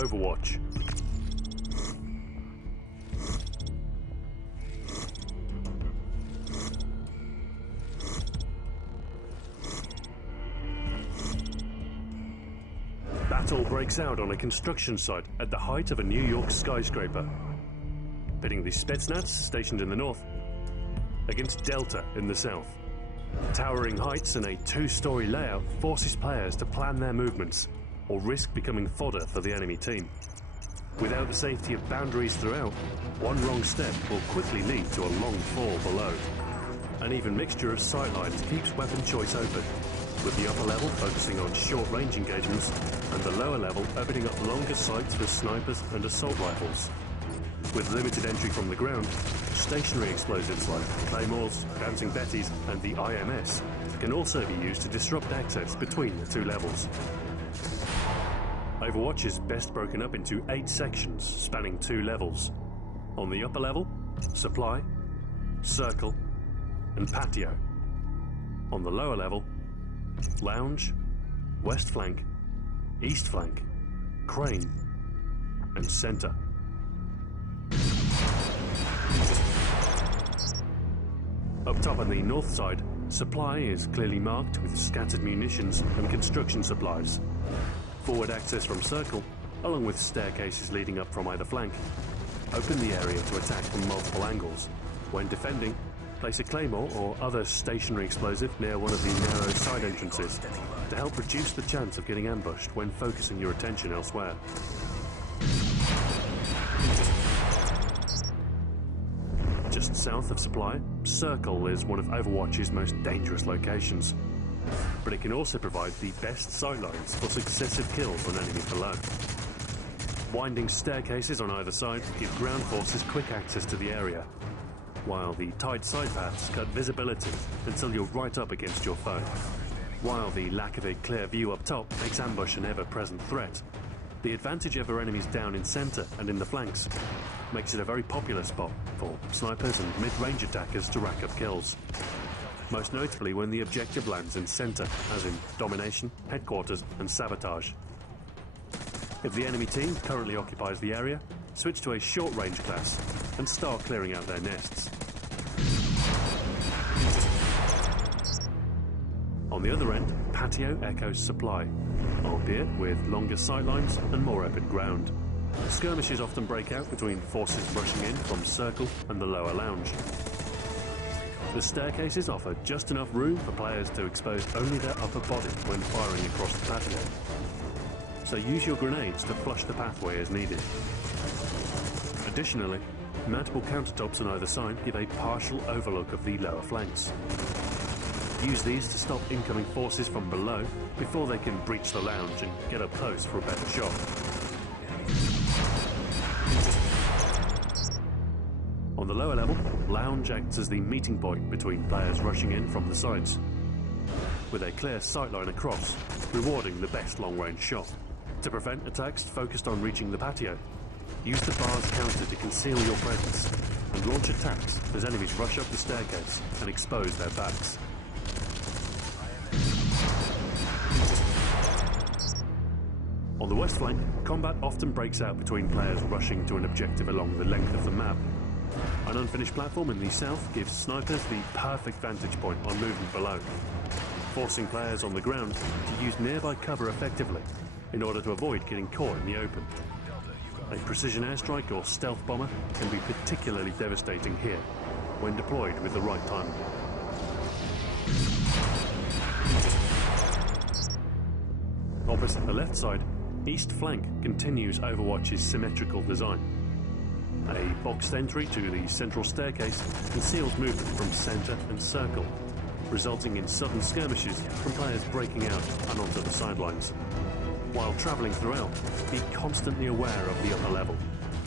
Overwatch. Battle breaks out on a construction site at the height of a New York skyscraper, pitting the Spetsnaz stationed in the north against Delta in the south. Towering heights and a two-story layout forces players to plan their movements or risk becoming fodder for the enemy team. Without the safety of boundaries throughout, one wrong step will quickly lead to a long fall below. An even mixture of sightlines keeps weapon choice open, with the upper level focusing on short-range engagements and the lower level opening up longer sights for snipers and assault rifles. With limited entry from the ground, stationary explosives like claymores, bouncing betties and the IMS can also be used to disrupt access between the two levels. Overwatch is best broken up into 8 sections spanning 2 levels. On the upper level, supply, circle and patio. On the lower level, lounge, west flank, east flank, crane and center. Up top on the north side, supply is clearly marked with scattered munitions and construction supplies. Forward access from circle, along with staircases leading up from either flank, open the area to attack from multiple angles. When defending, place a claymore or other stationary explosive near one of the narrow side entrances to help reduce the chance of getting ambushed when focusing your attention elsewhere. Just south of supply, circle is one of Overwatch's most dangerous locations, but it can also provide the best sightlines for successive kills on enemies below. Winding staircases on either side give ground forces quick access to the area, while the tight side paths cut visibility until you're right up against your foe. While the lack of a clear view up top makes ambush an ever-present threat, the advantage over enemies down in centre and in the flanks makes it a very popular spot for snipers and mid-range attackers to rack up kills. Most notably when the objective lands in centre, as in domination, headquarters and sabotage. If the enemy team currently occupies the area, switch to a short-range class and start clearing out their nests. On the other end, patio echoes supply, albeit with longer sightlines and more open ground. Skirmishes often break out between forces rushing in from circle and the lower lounge. The staircases offer just enough room for players to expose only their upper body when firing across the patio, so use your grenades to flush the pathway as needed. Additionally, mountable countertops on either side give a partial overlook of the lower flanks. Use these to stop incoming forces from below before they can breach the lounge and get up close for a better shot. On the lower level, lounge acts as the meeting point between players rushing in from the sides, with a clear sightline across, rewarding the best long-range shot. To prevent attacks focused on reaching the patio, use the bar's counter to conceal your presence and launch attacks as enemies rush up the staircase and expose their backs. On the west flank, combat often breaks out between players rushing to an objective along the length of the map. An unfinished platform in the south gives snipers the perfect vantage point on movement below, forcing players on the ground to use nearby cover effectively in order to avoid getting caught in the open. A precision airstrike or stealth bomber can be particularly devastating here when deployed with the right timing. Opposite the left side, east flank continues Overwatch's symmetrical design. A boxed entry to the central staircase conceals movement from centre and circle, resulting in sudden skirmishes from players breaking out and onto the sidelines. While travelling throughout, be constantly aware of the upper level,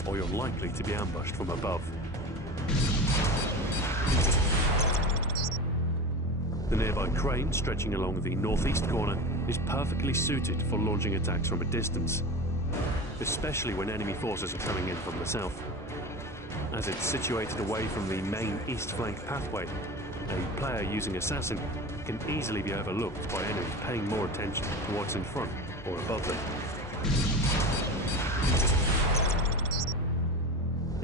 or you're likely to be ambushed from above. The nearby crane stretching along the northeast corner is perfectly suited for launching attacks from a distance, especially when enemy forces are coming in from the south. As it's situated away from the main east flank pathway, a player using Assassin can easily be overlooked by enemies paying more attention to what's in front or above them.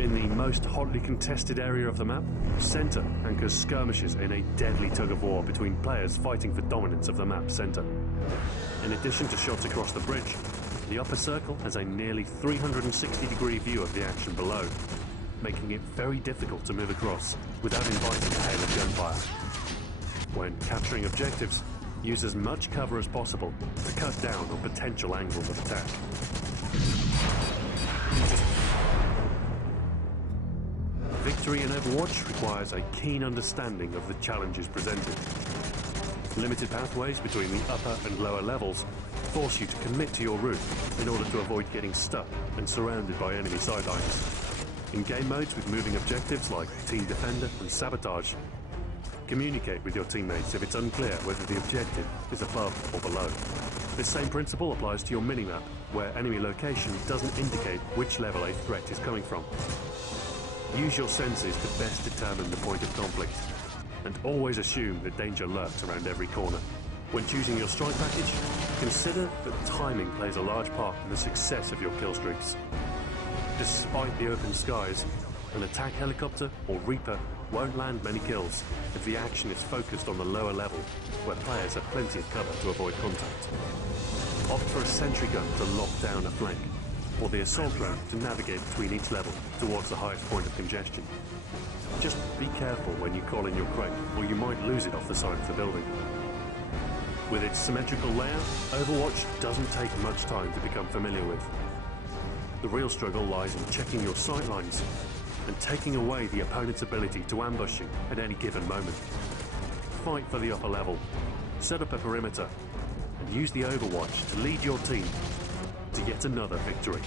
In the most hotly contested area of the map, Center anchors skirmishes in a deadly tug-of-war between players fighting for dominance of the map's center. In addition to shots across the bridge, the upper circle has a nearly 360-degree view of the action below, making it very difficult to move across without inviting a hail of gunfire. When capturing objectives, use as much cover as possible to cut down on potential angles of attack. Victory in Overwatch requires a keen understanding of the challenges presented. Limited pathways between the upper and lower levels force you to commit to your route in order to avoid getting stuck and surrounded by enemy sidelines. In game modes with moving objectives like Team Defender and Sabotage, communicate with your teammates if it's unclear whether the objective is above or below. This same principle applies to your minimap, where enemy location doesn't indicate which level a threat is coming from. Use your senses to best determine the point of conflict, and always assume that danger lurks around every corner. When choosing your strike package, consider that timing plays a large part in the success of your kill streaks. Despite the open skies, an attack helicopter or Reaper won't land many kills if the action is focused on the lower level, where players have plenty of cover to avoid contact. Opt for a sentry gun to lock down a flank, or the assault drone to navigate between each level towards the highest point of congestion. Just be careful when you call in your crate, or you might lose it off the side of the building. With its symmetrical layout, Overwatch doesn't take much time to become familiar with. The real struggle lies in checking your sight lines and taking away the opponent's ability to ambush you at any given moment. Fight for the upper level, set up a perimeter, and use the Overwatch to lead your team to yet another victory.